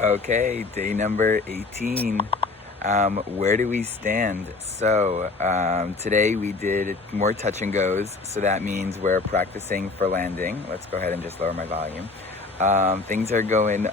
Okay, day number 18. Where do we stand? So, today we did more touch and goes, so that means we're practicing for landing. Let's go ahead and just lower my volume. Things are going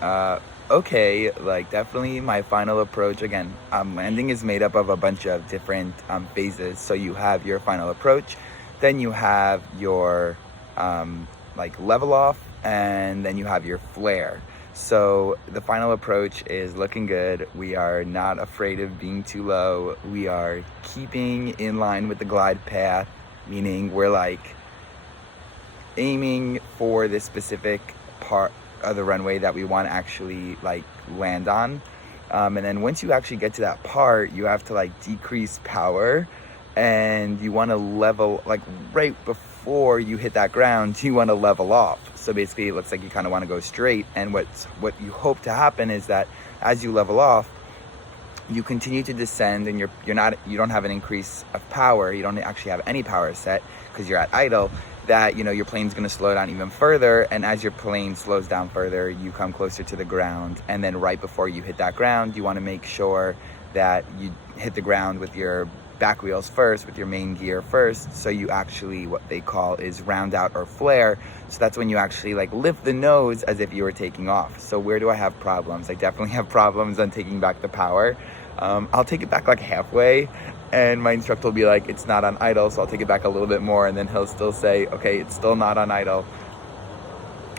okay, like definitely my final approach. Again, landing is made up of a bunch of different phases. So you have your final approach, then you have your like level off, and then you have your flare. So the final approach is looking good. We are not afraid of being too low. We are keeping in line with the glide path, meaning we're like aiming for this specific part of the runway that we want to actually like land on. And then once you actually get to that part, you have to like decrease power, and you want to level, like right before you hit that ground, you want to level off. So basically it looks like you kind of want to go straight, and what you hope to happen is that as you level off, you continue to descend, and you don't have an increase of power. You don't actually have any power set because you're at idle. That your plane's going to slow down even further, and as your plane slows down further, you come closer to the ground. And then right before you hit that ground, you want to make sure that you hit the ground with your back wheels first, with your main gear first, so you actually, what they call is round out or flare. So that's when you actually like lift the nose as if you were taking off. So where do I have problems? I definitely have problems on taking back the power. I'll take it back like halfway, and my instructor will be like, it's not on idle. So I'll take it back a little bit more, and then he'll still say, okay, it's still not on idle.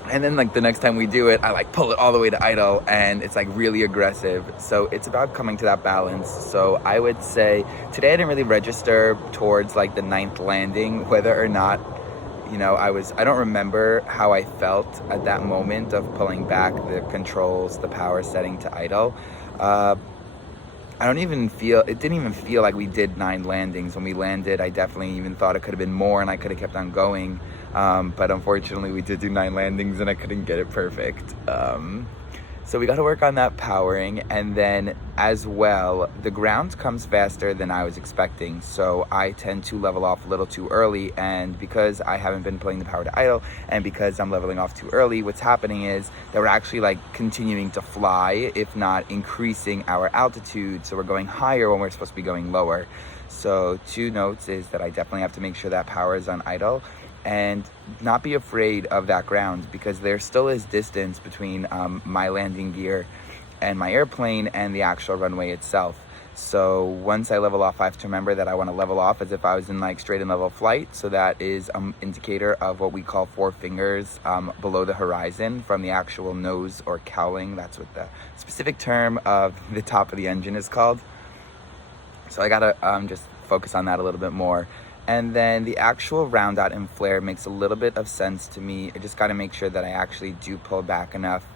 And then like the next time we do it, I like pull it all the way to idle, and it's like really aggressive. So it's about coming to that balance. So I would say today I didn't really register towards like the 9th landing, whether or not, I don't remember how I felt at that moment of pulling back the controls, the power setting to idle. It didn't even feel like we did 9 landings. When we landed, I definitely even thought it could have been more, and I could have kept on going. But unfortunately, we did do 9 landings, and I couldn't get it perfect. So we got to work on that powering. And then as well, the ground comes faster than I was expecting. So I tend to level off a little too early. And because I haven't been putting the power to idle, and because I'm leveling off too early, what's happening is that we're actually like continuing to fly, if not increasing our altitude. So we're going higher when we're supposed to be going lower. So 2 notes is that I definitely have to make sure that power is on idle, and not be afraid of that ground, because there still is distance between my landing gear and my airplane and the actual runway itself. So once I level off, I have to remember that I want to level off as if I was in like straight and level flight. So that is an indicator of what we call 4 fingers below the horizon from the actual nose or cowling. That's what the specific term of the top of the engine is called. So I gotta just focus on that a little bit more. And then the actual round out and flare makes a little bit of sense to me. I just got to make sure that I actually do pull back enough.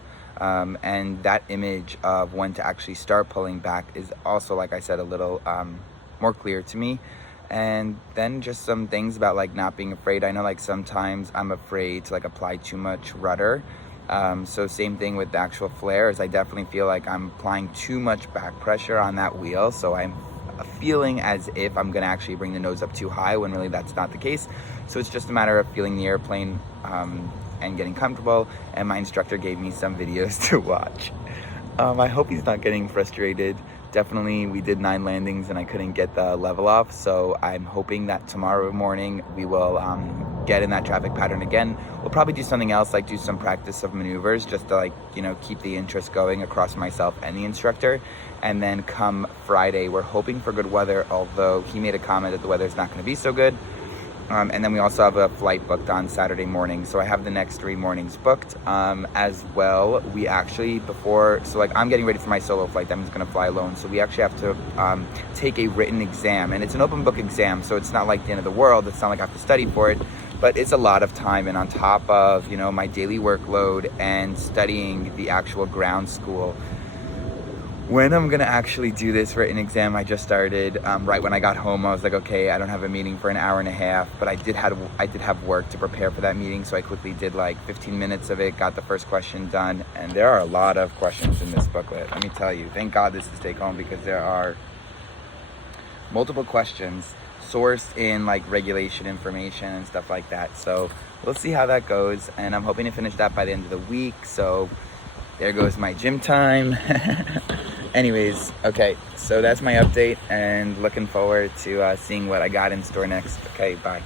And that image of when to actually start pulling back is also, like I said, a little more clear to me. And then just some things about like not being afraid. I know like sometimes I'm afraid to like apply too much rudder. So same thing with the actual flare, is I definitely feel like I'm applying too much back pressure on that wheel. So I'm feeling as if I'm gonna actually bring the nose up too high, when really that's not the case. So it's just a matter of feeling the airplane and getting comfortable. And my instructor gave me some videos to watch. I hope he's not getting frustrated. Definitely we did 9 landings and I couldn't get the level off. So I'm hoping that tomorrow morning we will get in that traffic pattern again. We'll probably do something else, like do some practice of maneuvers, just to like, keep the interest going across myself and the instructor. And then come Friday, we're hoping for good weather, although he made a comment that the weather's not going to be so good. And then we also have a flight booked on Saturday morning. So I have the next 3 mornings booked as well. We actually, I'm getting ready for my solo flight. I'm just going to fly alone. So we actually have to take a written exam, and it's an open book exam. So it's not like the end of the world. It's not like I have to study for it, but it's a lot of time. And on top of, my daily workload and studying the actual ground school, when I'm gonna actually do this written exam, I just started right when I got home. I was like, okay, I don't have a meeting for an hour and a half, but I did have work to prepare for that meeting, so I quickly did like 15 minutes of it, got the first question done. And there are a lot of questions in this booklet, let me tell you. Thank God this is take home, because there are multiple questions sourced in like regulation information and stuff like that. So we'll see how that goes, and I'm hoping to finish that by the end of the week. So There goes my gym time. Anyways, okay, so that's my update, and looking forward to seeing what I got in store next. Okay, bye.